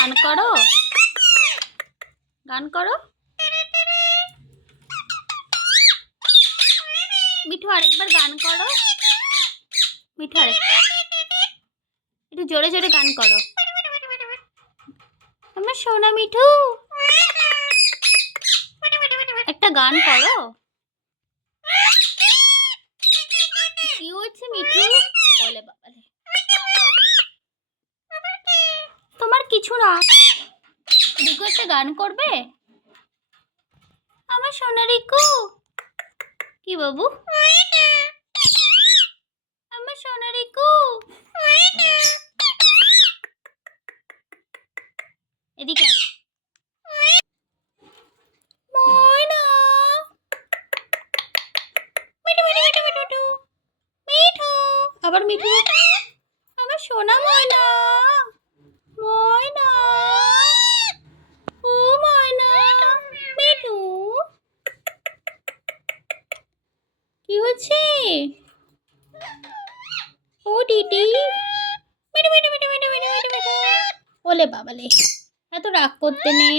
গান করো, গান করো। মিঠু আরেকবার গান করো। মিঠু একটু জোরে জোরে গান করো। আমার সোনা মিঠু একটা গান করো। কি হচ্ছে মিঠু? বলে বাবালে, তোমার কিছু না, রিকু একটা গান করবে। আমার সোনা রিকু। কি বাবু? আমার সোনা রিকু। এদিকে ময়না। মিঠু মিঠু মিঠু মিঠু মিঠু মিঠু। আবার মিঠু। আমার সোনা ময়না, ময়না, ও ময়না। মিঠু কি হচ্ছে? ও টিটি। মিঠু মিঠু মিঠু মিঠু মিঠু মিঠু মিঠু। ওলে বাবালে, এত রাগ করতে নেই।